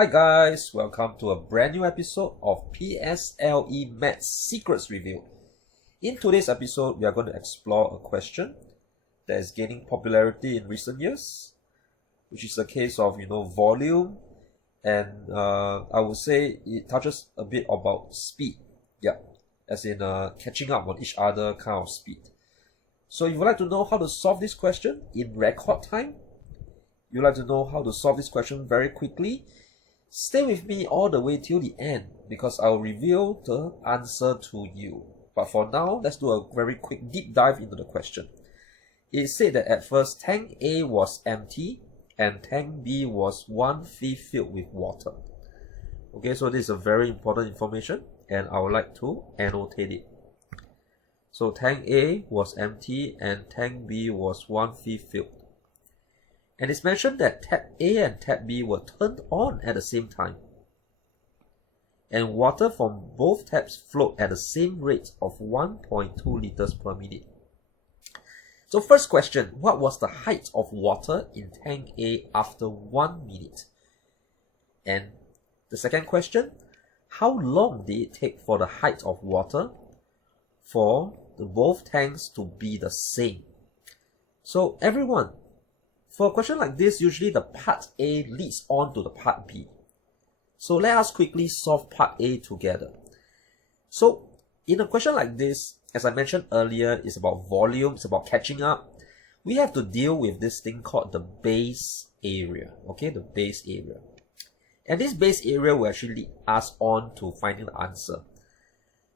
Hi guys, welcome to a brand new episode of PSLE Maths Secrets Review. In today's episode, we are going to explore a question that is gaining popularity in recent years, which is the case of, volume, and I would say it touches a bit about speed. Yeah, as in catching up on each other kind of speed. So if you'd like to know how to solve this question in record time, you'd like to know how to solve this question very quickly, stay with me all the way till the end because I'll reveal the answer to you. But for now, let's do a very quick deep dive into the question. It said that at first tank A was empty and tank B was 1/5 filled with water. Okay, so this is a very important information and I would like to annotate it. So tank A was empty and tank B was 1/5 filled. And it's mentioned that tap A and tap B were turned on at the same time. And water from both taps flowed at the same rate of 1.2 liters per minute. So first question, what was the height of water in tank A after 1 minute? And the second question, how long did it take for the height of water for both tanks to be the same? So everyone, for a question like this, usually the part A leads on to the part B. So let us quickly solve part A together. So in a question like this, as I mentioned earlier, it's about volume, it's about catching up. We have to deal with this thing called the base area, okay, the base area. And this base area will actually lead us on to finding the answer.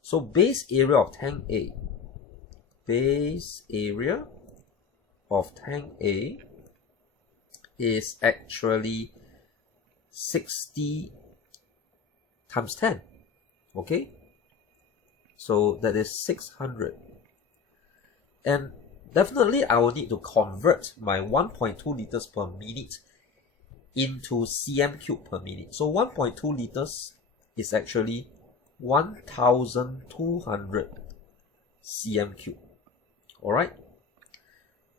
So base area of tank A, base area of tank A is actually 60 times 10, okay? So that is 600. And definitely I will need to convert my 1.2 liters per minute into cm cube per minute. So 1.2 liters is actually 1200 cm cube. Alright?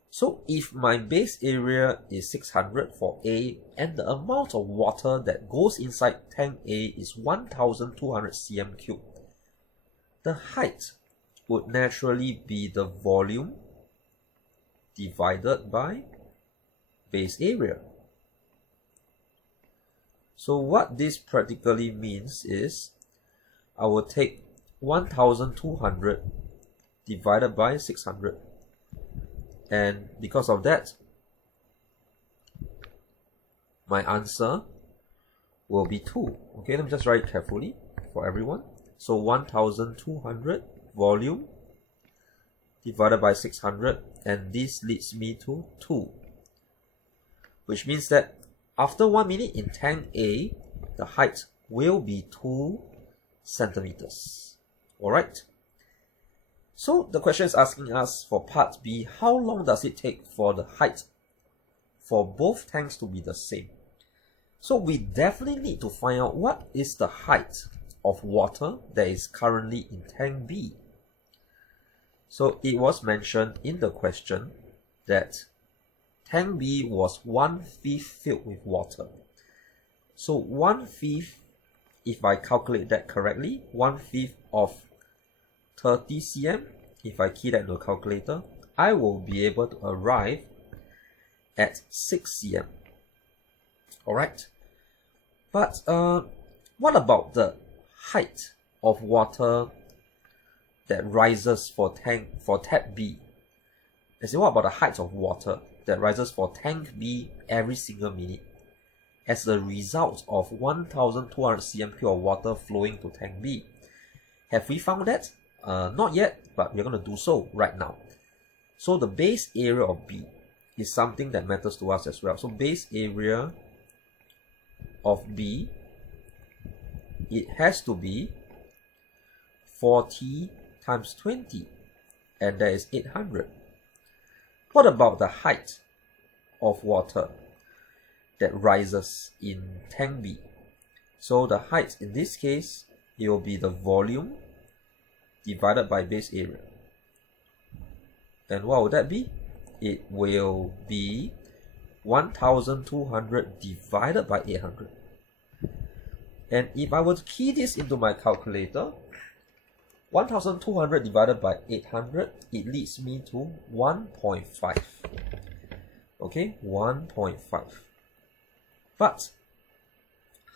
So if my base area is 600 for A and the amount of water that goes inside tank A is 1200 cm cube, the height would naturally be the volume divided by base area. So what this practically means is I will take 1200 divided by 600. And because of that, my answer will be 2. Okay, let me just write it carefully for everyone. So 1200 volume divided by 600, and this leads me to 2. Which means that after 1 minute in tank A, the height will be 2 centimeters. Alright? So the question is asking us for part B, how long does it take for the height for both tanks to be the same? So we definitely need to find out what is the height of water that is currently in tank B. So it was mentioned in the question that tank B was 1/5 filled with water. So 1/5, if I calculate that correctly, 1/5 of 30 cm, if I key that into a calculator, I will be able to arrive at 6 cm. Alright? But what about the height of water that rises for tap B? I say, what about the height of water that rises for tank B every single minute as a result of 1200 cm cube of water flowing to tank B? Have we found that? Not yet, but we're going to do so right now. So the base area of B is something that matters to us as well. So base area of B, it has to be 40 times 20, and that is 800. What about the height of water that rises in tank B? So the height in this case, it will be the volume divided by base area. And what would that be? It will be 1200 divided by 800. And if I were to key this into my calculator, 1200 divided by 800, it leads me to 1.5. Okay, 1.5. But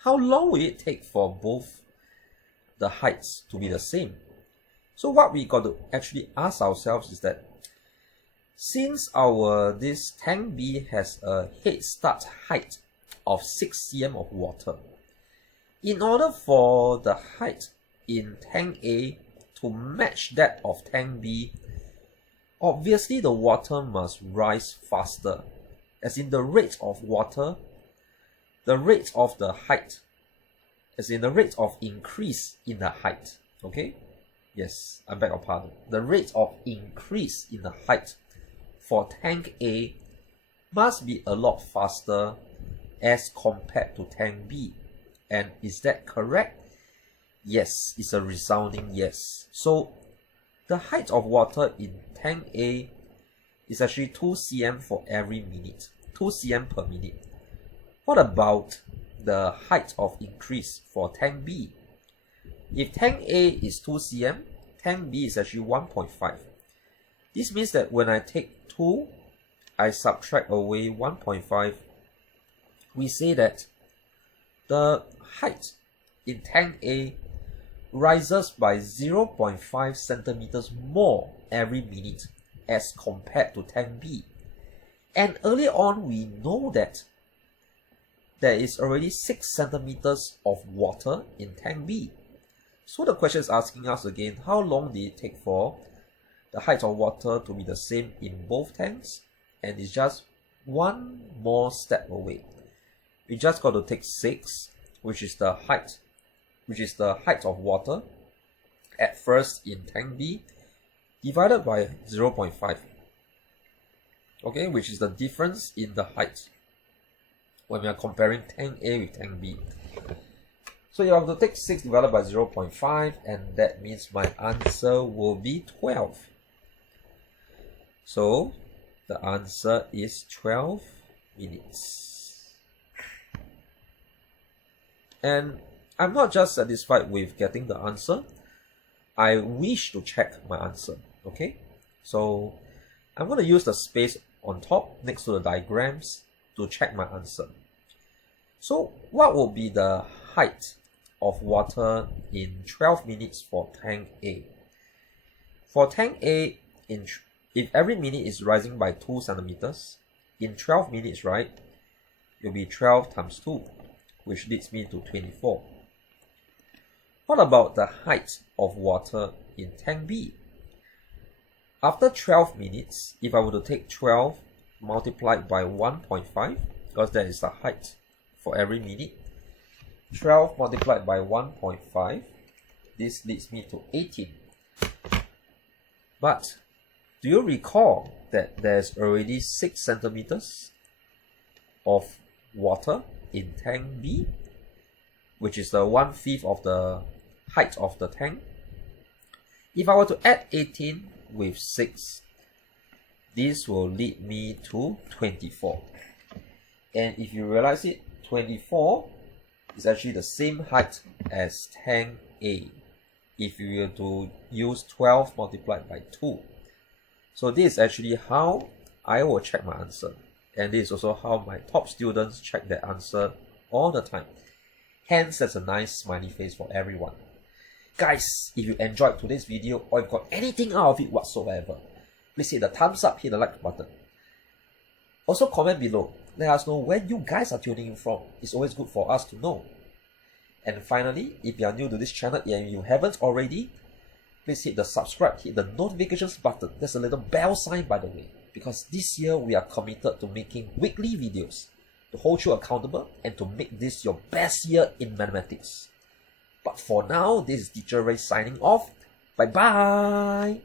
how long will it take for both the heights to be the same? So what we got to actually ask ourselves is that since this tank B has a head start height of 6 cm of water, in order for the height in tank A to match that of tank B, obviously the water must rise faster, as in the rate of water, the rate of the height, as in the rate of increase in the height. Okay? Yes, I beg your pardon. The rate of increase in the height for tank A must be a lot faster as compared to tank B. And is that correct? Yes, it's a resounding yes. So the height of water in tank A is actually 2 cm for every minute. 2 cm per minute. What about the height of increase for tank B? If tank A is 2 cm, tank B is actually 1.5. This means that when I take 2, I subtract away 1.5, we say that the height in tank A rises by 0.5 centimeters more every minute as compared to tank B. And earlier on, we know that there is already 6 centimeters of water in tank B. So the question is asking us again, how long did it take for the height of water to be the same in both tanks? And it's just one more step away. We just got to take 6, which is the height of water at first in tank B, divided by 0.5. Okay, which is the difference in the height when we are comparing tank A with tank B. So you have to take 6 divided by 0.5, and that means my answer will be 12. So the answer is 12 minutes. And I'm not just satisfied with getting the answer, I wish to check my answer. Okay, so I'm going to use the space on top next to the diagrams to check my answer. So what will be the height of water in 12 minutes for tank A? For tank A, if every minute is rising by 2 centimeters, in 12 minutes, right, it will be 12 times 2, which leads me to 24. What about the height of water in tank B? After 12 minutes, if I were to take 12 multiplied by 1.5, because that is the height for every minute, 12 multiplied by 1.5, this leads me to 18. But do you recall that there's already 6 centimeters of water in tank B, which is the 1/5 of the height of the tank? If I were to add 18 with 6, this will lead me to 24. And if you realize it, 24 is actually the same height as tank A if you were to use 12 multiplied by 2. So this is actually how I will check my answer. And this is also how my top students check their answer all the time. Hence, that's a nice smiley face for everyone. Guys, if you enjoyed today's video or if you got anything out of it whatsoever, please hit the thumbs up, hit the like button. Also comment below, let us know where you guys are tuning in from. It's always good for us to know. And finally, if you are new to this channel and you haven't already, please hit the subscribe, hit the notifications button. There's a little bell sign, by the way, because this year we are committed to making weekly videos to hold you accountable and to make this your best year in mathematics. But for now, this is Teacher Ray signing off. Bye bye!